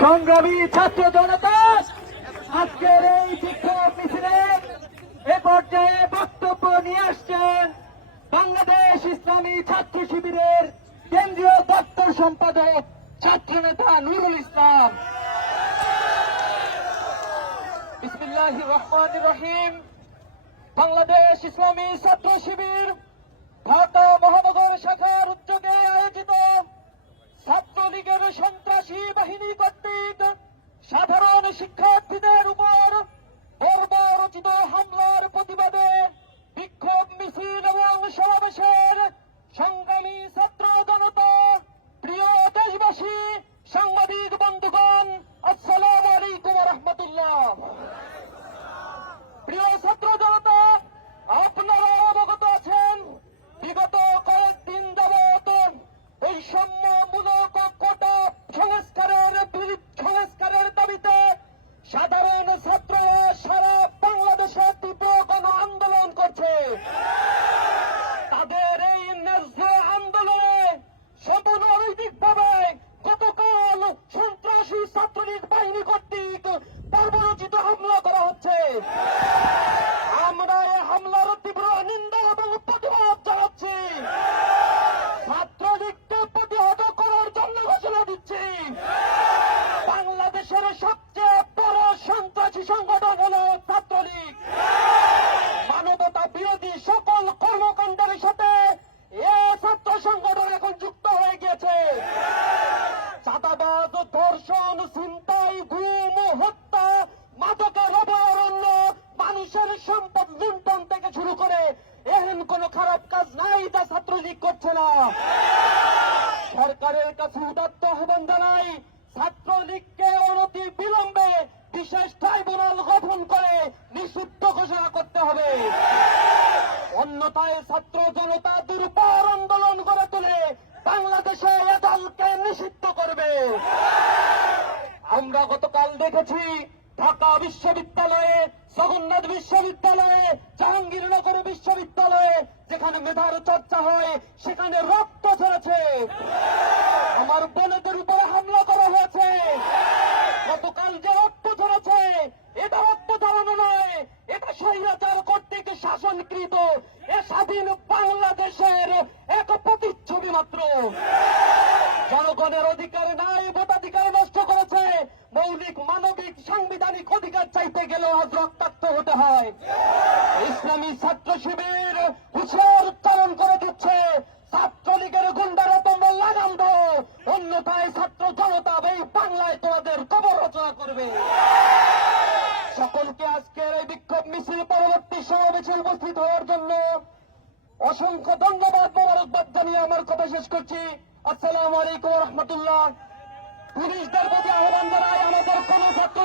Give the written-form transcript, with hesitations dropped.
সংগ্রামী ছাত্র জনতা আজকের এই বিক্ষোভ মিছিলে এ পর্যায়ে বক্তব্য নিয়ে আসছেন বাংলাদেশ ইসলামী ছাত্র শিবিরের কেন্দ্রীয় দপ্তর সম্পাদক ছাত্রনেতা নুরুল ইসলাম। বিসমিল্লাহির রহমানির রহিম। বাংলাদেশ ইসলামী ছাত্র শিবির ঢাকা মহানগর শাখার উদ্যোগে আয়োজিত ছাত্রলীগের সন্ত্রাসী বাহিনী কর্তৃক সাধারণ শিক্ষার্থীদের উপর বর্বরচিত হামলার প্রতিবাদে বিক্ষোভ মিছিল এবং সমাবেশের সংগ্রামী ছাত্র জনতা, প্রিয় দেশবাসী, সাংবাদিক বন্ধুগণ, আসসালামু আলাইকুম ওয়া রাহমাতুল্লাহ। প্রিয় ছাত্র জনতা, আপনারা অবগত আছেন বিগত কয়েকদিন যাবত বৈষম্যমূলক কোটা সংস্কারের দাবিতে সাধারণ ছাত্ররা সারা বাংলাদেশে তীব্র গণ আন্দোলন করছে। তাদের এই ন্যায্য আন্দোলনে অনৈতিকভাবে গতকাল সন্ত্রাসী ছাত্রলীগ বাহিনী কর্তৃক বর্বরচিত হামলা করা হচ্ছে। আমরা এই হামলার তীব্র নিন্দা এবং প্রতিবাদ জানাচ্ছি। ছাত্রলীগকে প্রতিহত করার জন্য ঘোষণা দিচ্ছি, বাংলাদেশের সবচেয়ে বড় সন্ত্রাসী সংগঠন হল ছাত্রলীগ। মানবতা বিরোধী সকল কর্মকাণ্ডের সাথে এ ছাত্র সংগঠন এখন যুক্ত হয়ে গিয়েছে। চাঁদাবাজ, ধর্ষণ, ছিনতাই, গুম, হত্যা, মাদকের অভয়ারণ্য, মানুষের সম্পদ লুণ্ঠন থেকে শুরু করে এমন কোন খারাপ কাজ নাই তা ছাত্রলীগ করছে না। সরকারের কাছে উদাত্ত আহ্বান জানাই, ছাত্রলীগকে অনতি বিলম্বে বিশেষ ট্রাইব্যুনাল গঠন করে নিষিদ্ধ ঘোষণা করতে হবে। অন্যথায় ছাত্র জনতা দুর্বার আন্দোলন গড়ে তুলে বাংলাদেশে এ দলকে নিষিদ্ধ করবে। আমরা গতকাল দেখেছি ঢাকা বিশ্ববিদ্যালয়ে, জগন্নাথ বিশ্ববিদ্যালয়ে, জাহাঙ্গীরনগর বিশ্ববিদ্যালয়ে যেখানে মেধার চর্চা হয় সেখানে রক্ত ঝরেছে। আমার বোনেদের উপরে হামলা করা হয়েছে। গতকাল যে রক্ত ঝরেছে এটা রক্ত ঝরানো নয়, এটা স্বৈরাচার কর্তৃক শাসনকৃত এ স্বাধীন বাংলাদেশের এক প্রতিচ্ছবি মাত্র। জনগণের অধিকার নাই, ভোটাধিকার নষ্ট করেছে। মৌলিক মানবিক সাংবিধানিক অধিকার চাইতে গেলেও আজ রক্তাক্ত হতে হয়। ইসলামী ছাত্র শিবির হুঁশিয়ার উচ্চারণ করে দিচ্ছে, ছাত্রলীগের গুন্ডারা তোমরা লাগাম দাও, অন্যথায় ছাত্র জনতা এই বাংলায় তোমাদের কবর রচনা করবে। সকলকে আজকের এই বিক্ষোভ মিছিল পরবর্তী সমাবেশে উপস্থিত হওয়ার জন্য অসংখ্য ধন্যবাদ, মোবারকবাদ জানিয়ে আমার কথা শেষ করছি। আসসালামু আলাইকুম ওয়া রাহমাতুল্লাহ। পুলিশদের প্রতি আহ্বান জানাই, আমাদের কোন ছাত্র